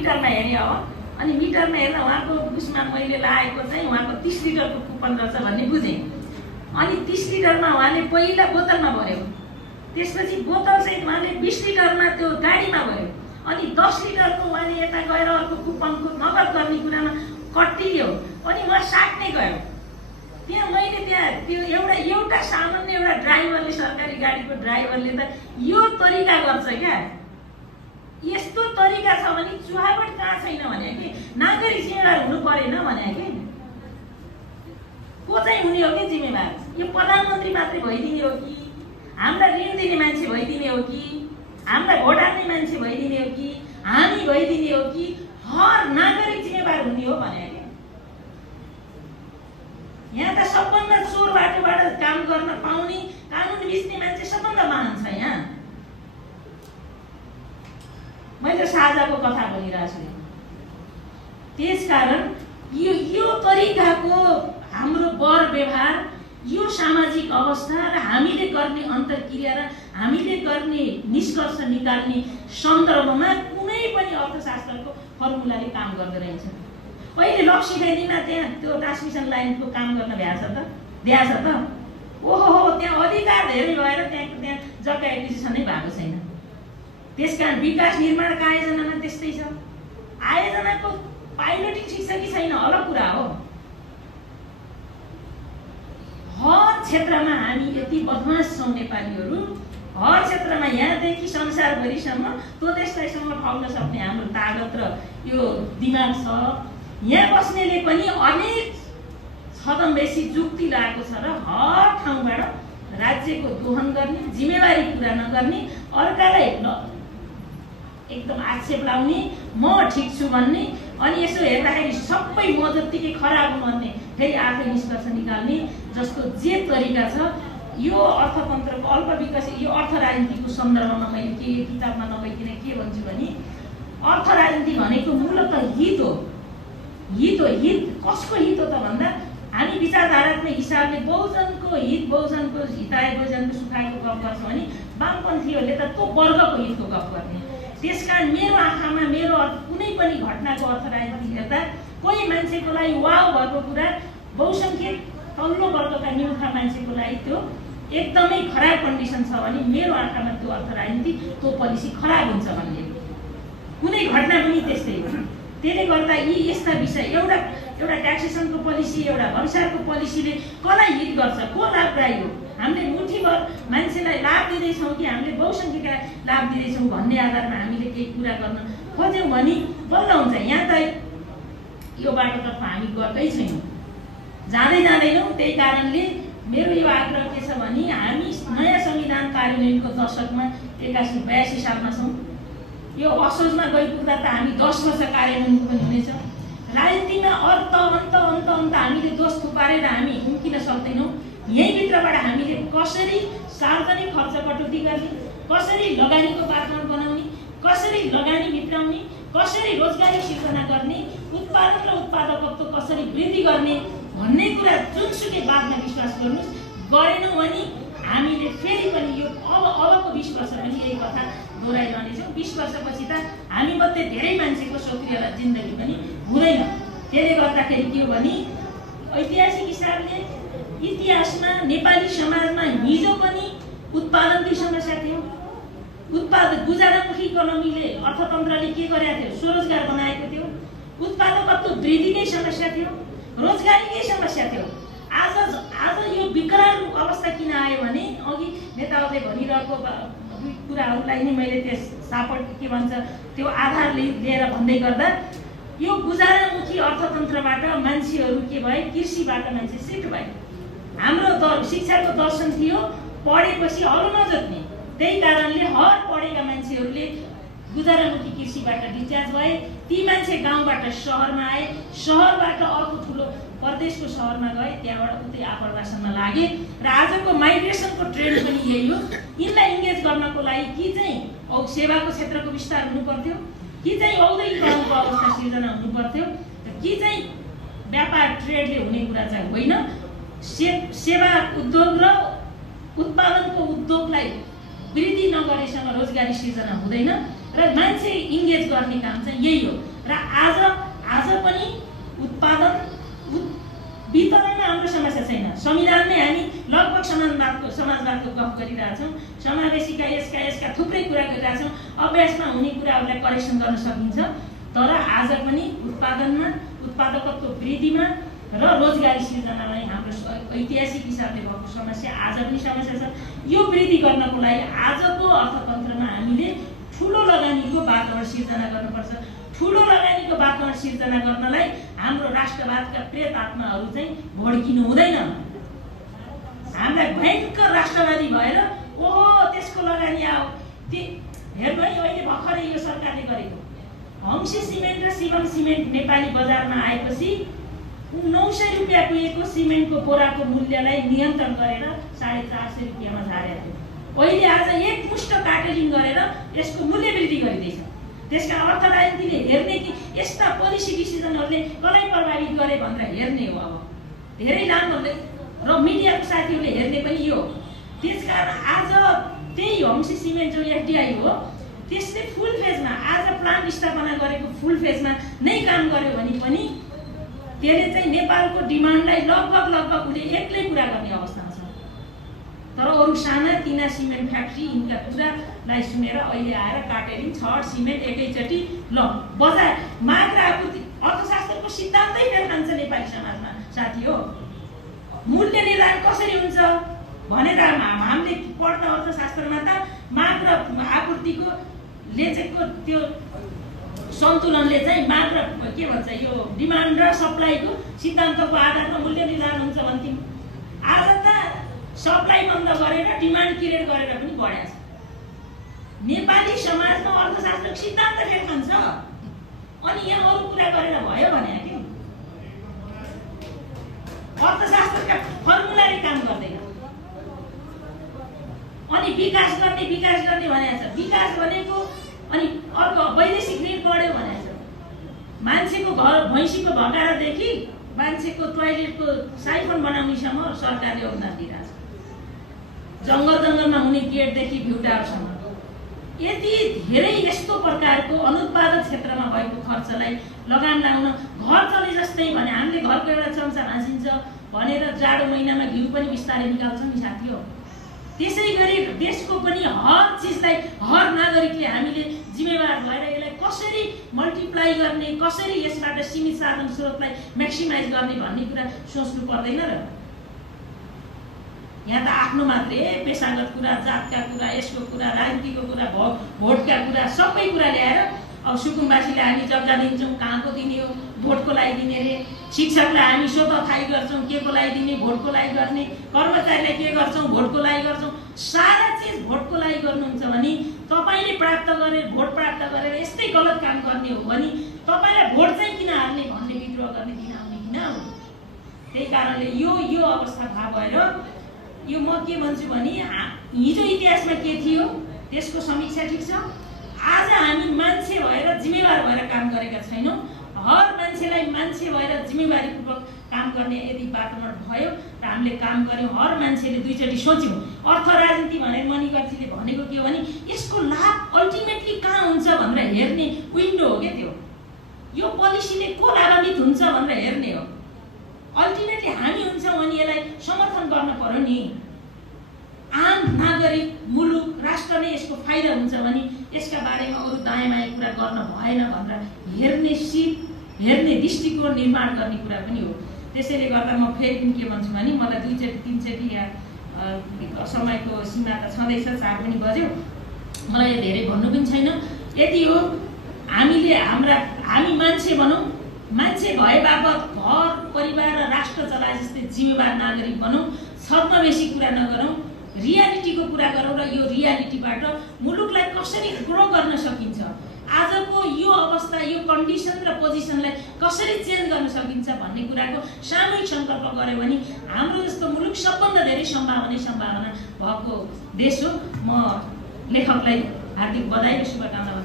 मिटरमा हेरेँ अब, अनि मिटरमा हेर्दा उहाँको उसमा मैले लागेको चाहिँ उहाँको 30 लिटरको कुपन रहेछ भन्ने बुझेँ। अनि 30 लिटरमा उहाँले पहिला बोतलमा भर्यो, त्यसपछि बोतलसहित उहाँले 20 लिटरमा त्यो गाडीमा भर्यो, अनि 10 लिटरको उहाँले यता गएर अर्को कुपनको नगद गर्ने कुरामा कट्टियो, अनि उहाँ साट्ने गयो। त्यहाँ मैले त्यो एउटा सामान्य एउटा ड्राइभरले, सरकारी गाडीको ड्राइभरले त यो तरिका गर्छ क्या। यस्तो तरिका छ भने चुहावट कहाँ छैन भने कि नागरिक जिम्मेवार हुनु परेन भने कि को चाहिँ हुने हो कि जिम्मेवार? यो प्रधानमन्त्री मात्रै भइदिने हो कि, हामीलाई ऋण दिने मान्छे भइदिने हो कि, हामीलाई भोट हाल्ने मान्छे भइदिने हो कि, हामी भइदिने हो कि हर नागरिक जिम्मेवार हुने हो भने कि? यहाँ त सबभन्दा चोर बाटोबाट काम गर्न पाउने, कानुन बिच्ने मान्छे सबभन्दा महान छ यहाँ। मैले साझाको कथा भनिरहेको छु। त्यसकारण यो तरिकाको हाम्रो वर व्यवहार, यो सामाजिक अवस्था र हामीले गर्ने अन्तर्क्रिया र हामीले गर्ने निष्कर्ष निकाल्ने सन्दर्भमा कुनै पनि अर्थशास्त्रको फर्मुलाले काम गर्दै रहेछ। पहिले लक्ष्य दिनमा त्यहाँ त्यो ट्रान्समिसन लाइनको काम गर्न भ्याछ त ओहो त्यहाँ अधिकार धेरै भएर त्यहाँ जग्गा एक्विजिसन नै भएको छैन। त्यसकारण विकास निर्माणका आयोजनामा त्यस्तै छ। आयोजनाको पाइलटिङ ठिक छ कि छैन अलग कुरा हो। हर क्षेत्रमा हामी यति बदमास छौँ नेपालीहरू, हर क्षेत्रमा यहाँदेखि संसारभरिसम्म प्रदेशसम्म ठाउन सक्ने हाम्रो तागत र यो दिमाग छ। यहाँ बस्नेले पनि अनेक छदम बेसी जुक्ति लागेको छ र हर ठाउँबाट राज्यको दोहन गर्ने, जिम्मेवारी पुरा नगर्ने, अर्कालाई एकदम आक्षेप लाउने, म ठिक छु भन्ने, अनि यसो हेर्दाखेरि सबै म जत्तिकै खराब भन्ने, फेरि आफै निष्कर्ष निकाल्ने जस्तो जे तरिका छ यो अर्थतन्त्रको अल्प विकसित यो अर्थ राजनीतिको सन्दर्भमा मैले के किताबमा नभइकन के भन्छु भने अर्थ राजनीति भनेको मूलत हित हो। हित कसको हित हो त भन्दा हामी विचारधारात्मक हिसाबले बहुजनको हित, बहुजनको हिताय, बहुजनको सुखायको गफ गर्छौँ भने वामपन्थीहरूले त त्यो वर्गको हितको गफ गर्ने। त्यसकारण मेरो आँखामा मेरो कुनै पनि घटनाको अर्थ राजनीति हेर्दा कोही मान्छेको लागि वाउ भएको कुरा बहुसङ्ख्यक तल्लो वर्गका निमुखा मान्छेको लागि त्यो एकदमै खराब कन्डिसन छ भने मेरो आँखामा त्यो अर्थ राजनीति, त्यो पोलिसी खराब हुन्छ भन्ने कुनै घटना पनि त्यस्तै हो। त्यसले गर्दा यी यस्ता विषय एउटा ट्याक्सेसनको पोलिसी, एउटा भन्सारको पोलिसीले कसलाई हित गर्छ, को लाभदायी हो, हामीले मुठीभर मान्छेलाई लाभ दिँदैछौँ कि हामीले बहुसङ्ख्यकलाई लाभ दिँदैछौँ भन्ने आधारमा हामीले केही कुरा गर्न खोज्यौँ भने बल्ल हुन्छ। यहाँ त यो बाटोतर्फ हामी गएकै छैनौँ, जाँदैनौँ। त्यही कारणले मेरो यो आग्रह के छ भने हामी नयाँ संविधान कार्यान्वयनको दशकमा 81-82 सालमा छौँ। यो असोजमा गइपुग्दा त हामी 10 वर्ष कार्यान्वयन पनि हुनेछ। राजनीतिमा अन्त हामीले दोष थुपारेर हामी उम्किन सक्दैनौँ। यहीँभित्रबाट हामीले कसरी सार्वजनिक खर्च कटौती गर्ने, कसरी लगानीको वातावरण बनाउने, कसरी लगानी भित्राउने, कसरी रोजगारी सिर्जना गर्ने, उत्पादन र उत्पादकत्व कसरी वृद्धि गर्ने भन्ने कुरा जुनसुकै बादमा विश्वास गर्नुहोस्, गरेनौँ भने हामीले फेरि पनि यो अबको 20 वर्ष पनि यही कथा दोहोऱ्याइरहनेछौँ। 20 वर्षपछि त हामी मध्ये धेरै मान्छेको सक्रिय जिन्दगी पनि हुँदैन। त्यसले गर्दाखेरि के हो भने ऐतिहासिक हिसाबले इतिहासमा नेपाली समाजमा हिजो पनि उत्पादनकै समस्या थियो। गुजारामुखी इकोनोमीले अर्थतन्त्रले के गरेको थियो, स्वरोजगार बनाएको थियो। उत्पादकत्व वृद्धिकै समस्या थियो, रोजगारीकै समस्या थियो। आज यो विकराल अवस्था किन आयो भने अघि नेताहरूले भनिरहेको कुराहरूलाई नै मैले त्यस सापट के भन्छ त्यो आधार लिएर भन्दै गर्दा यो गुजारामुखी अर्थतन्त्रबाट मान्छेहरू के भए, कृषिबाट मान्छे सिफ्ट भए। हाम्रो शिक्षाको दर्शन थियो पढेपछि अरू नजोत्ने। त्यही कारणले हर पढेका मान्छेहरूले गुजारामुखी कृषिबाट डिस्चार्ज भए। ती मान्छे गाउँबाट सहरमा आए, सहरबाट अर्को ठुलो प्रदेशको सहरमा गए, त्यहाँबाट उतै आप्रवासनमा लागे र आजको माइग्रेसनको ट्रेन्ड पनि यही हो। यिनलाई इन्गेज गर्नको लागि कि चाहिँ सेवाको क्षेत्रको विस्तार हुनु पर्थ्यो, कि चाहिँ औद्योगिकरणको अवस्था सिर्जना हुनु पर्थ्यो, कि चाहिँ व्यापार ट्रेडले हुने कुरा चाहिँ होइन। सेवा उद्योग र उत्पादनको उद्योगलाई वृद्धि नगरेसम्म रोजगारी सिर्जना हुँदैन। र मान्छे इन्गेज गर्ने काम चाहिँ यही हो। र आज पनि उत्पादन वितरणमा हाम्रो समस्या छैन। संविधानमै हामी लगभग समाजवादको गफ गरिरहेछौँ, समावेशिका यसका थुप्रै कुरा गरिरहेछौँ। अभ्यासमा हुने कुराहरूलाई करेक्सन गर्न सकिन्छ, तर आज पनि उत्पादनमा, उत्पादकत्व वृद्धिमा र रोजगारी सिर्जनामा हाम्रो ऐतिहासिक हिसाबले भएको समस्या आज पनि समस्या छ। यो वृद्धि गर्नको लागि आजको अर्थतन्त्रमा हामीले ठुलो लगानीको वातावरण सिर्जना गर्नुपर्छ। ठुलो लगानीको वातावरण सिर्जना गर्नलाई हाम्रो राष्ट्रवादका प्रेत आत्माहरू चाहिँ भड्किनु हुँदैन। हामीलाई भयङ्कर राष्ट्रवादी भएर ओहो त्यसको लगानी आऊ हेर्नु है। अहिले भर्खरै यो सरकारले गरेको हम्सी सिमेन्ट र शिवम सिमेन्ट नेपाली बजारमा आएपछि 900 रुपियाँ पुगेको सिमेन्टको बोराको मूल्यलाई नियन्त्रण गरेर 450 रुपियाँमा झारेको थियो। अहिले आज एकमुष्ट कार्टेलिङ गरेर यसको मूल्य वृद्धि गरिँदैछ। त्यसका अर्थ राजनीतिले हेर्ने कि यस्ता पोलिसी डिसिजनहरूले कसलाई प्रभावित गरे भनेर हेर्ने हो। अब धेरै लामो र मिडियाको साथीहरूले हेर्ने पनि यो। त्यसकारण आज त्यही हम्सी सिमेन्ट जो एफडिआई हो त्यसले फुल फेजमा आज प्लान्ट स्थापना गरेको फुल फेजमा नै काम गर्यो भने पनि त्यसले चाहिँ नेपालको डिमान्डलाई लगभग उसले एक्लै पुरा गर्ने अवस्थामा छ। तर अरू साना तिना सिमेन्ट फ्याक्ट्री यिनका कुरालाई सुनेर अहिले आएर कार्टेलिङ छड सिमेन्ट एकैचोटि ल बजार माग र आपूर्ति अर्थशास्त्रको सिद्धान्तै फेल खान्छ नेपाली समाजमा साथी हो। मूल्य निर्धारण कसरी हुन्छ भनेर हामीले पढ्न अर्थशास्त्रमा त माग र आपूर्तिको लेजेको त्यो सन्तुलनले चाहिँ माग र के भन्छ यो डिमान्ड र सप्लाईको सिद्धान्तको आधारमा मूल्य निर्धारण हुन्छ भन्थ्यौँ। आज त सप्लाई बन्द गरेर डिमान्ड क्रिएट गरेर पनि बढाएको छ। नेपाली समाजमा अर्थशास्त्रको सिद्धान्त फेल खान्छ अनि यहाँ अरू कुरा गरेर भयो भने के अर्थशास्त्रका फर्मुलाले काम गर्दैन। अनि विकास गर्ने भनेको छ। विकास भनेको अनि अर्को वैदेशिक ऋण बढ्यो भनेको छ। मान्छेको घर भैँसीको भगारादेखि मान्छेको टोयलेटको साइफन बनाउनेसम्म सरकारले योगदान दिइरहेछ। जङ्गलमा हुने गेटदेखि भ्युटारसम्म यति धेरै यस्तो प्रकारको अनुत्पादक क्षेत्रमा भएको खर्चलाई लगाम लाउन घर चले जस्तै भने हामीले घरको एउटा चम्चा भाँचिन्छ भनेर जाडो महिनामा घिउ पनि बिस्तारै निकाल्छौँ नि साथी हो। त्यसै गरी देशको पनि हर चिजलाई हर नागरिकले हामीले जिम्मेवार भएर यसलाई कसरी मल्टिप्लाई गर्ने, कसरी यसबाट सीमित साधन स्रोतलाई म्याक्सिमाइज गर्ने भन्ने कुरा सोच्नु पर्दैन र। यहाँ त आफ्नो मात्रै पेसागत कुरा, जातका कुरा, यसको कुरा, राजनीतिको कुरा, भोटका कुरा सबै कुरा ल्याएर अब सुकुम्बासीलाई हामी जग्गा दिन्छौँ, कहाँको दिने हो, भोटको लागि दिने रे। शिक्षकलाई हामी स्वतः थाहै गर्छौँ के को लागि दिने, भोटको लागि गर्ने। कर्मचारीलाई के गर्छौँ, भोटको लागि गर्छौँ। सारा चिज भोटको लागि गर्नुहुन्छ भने तपाईँले भोट प्राप्त गरेर यस्तै गलत काम गर्ने हो भने तपाईँलाई भोट चाहिँ किन हाल्ने भन्ने विद्रोह गर्ने दिन आउने किन आउने। त्यही कारणले यो अवस्था थाहा भएर यो म के भन्छु भने हिजो इतिहासमा के थियो त्यसको समीक्षा ठिक छ। आज हामी मान्छे भएर जिम्मेवार भएर काम गरेका छैनौँ। हर मान्छेलाई मान्छे भएर जिम्मेवारीपूर्वक काम गर्ने यदि वातावरण भयो र हामीले काम गऱ्यौँ, हर मान्छेले दुईचोटि सोच्यौँ। अर्थ राजनीति भनेर मणिकरजीले भनेको के हो भने यसको लाभ अल्टिमेटली कहाँ हुन्छ भनेर हेर्ने विन्डो हो क्या त्यो। यो पोलिसीले को लाभान्वित हुन्छ भनेर हेर्ने हो। अल्टिमेटली हामी हुन्छौँ अनि यसलाई समर्थन गर्न पर्यो नि। आम नागरिक, मुलुक, राष्ट्र नै यसको फाइदा हुन्छ भने यसका बारेमा अरू दायाँ बायाँ कुरा गर्न भएन भनेर हेर्ने दृष्टिकोण निर्माण गर्ने कुरा पनि हो। त्यसैले गर्दा म फेरि पनि के भन्छु भने मलाई दुईचोटि तिनचोटि यहाँ समयको सीमा त छँदैछ, 4 पनि बज्यो। मलाई धेरै भन्नु पनि छैन। यति हो हामी मान्छे बनौँ, मान्छे भए बापत घर परिवार र राष्ट्र चलाए जस्तै जिम्मेवार नागरिक बनौँ। छद्मवेशी कुरा नगरौँ, रियालिटीको कुरा गरौँ र यो रियालिटीबाट मुलुकलाई कसरी ग्रो गर्न सकिन्छ, आजको यो अवस्था, यो कन्डिसन र पोजिसनलाई कसरी चेन्ज गर्न सकिन्छ भन्ने कुराको सामूहिक सङ्कल्प गऱ्यो भने हाम्रो जस्तो मुलुक सबभन्दा धेरै सम्भावना भएको देश हो। म लेखकलाई हार्दिक बधाई र शुभकामना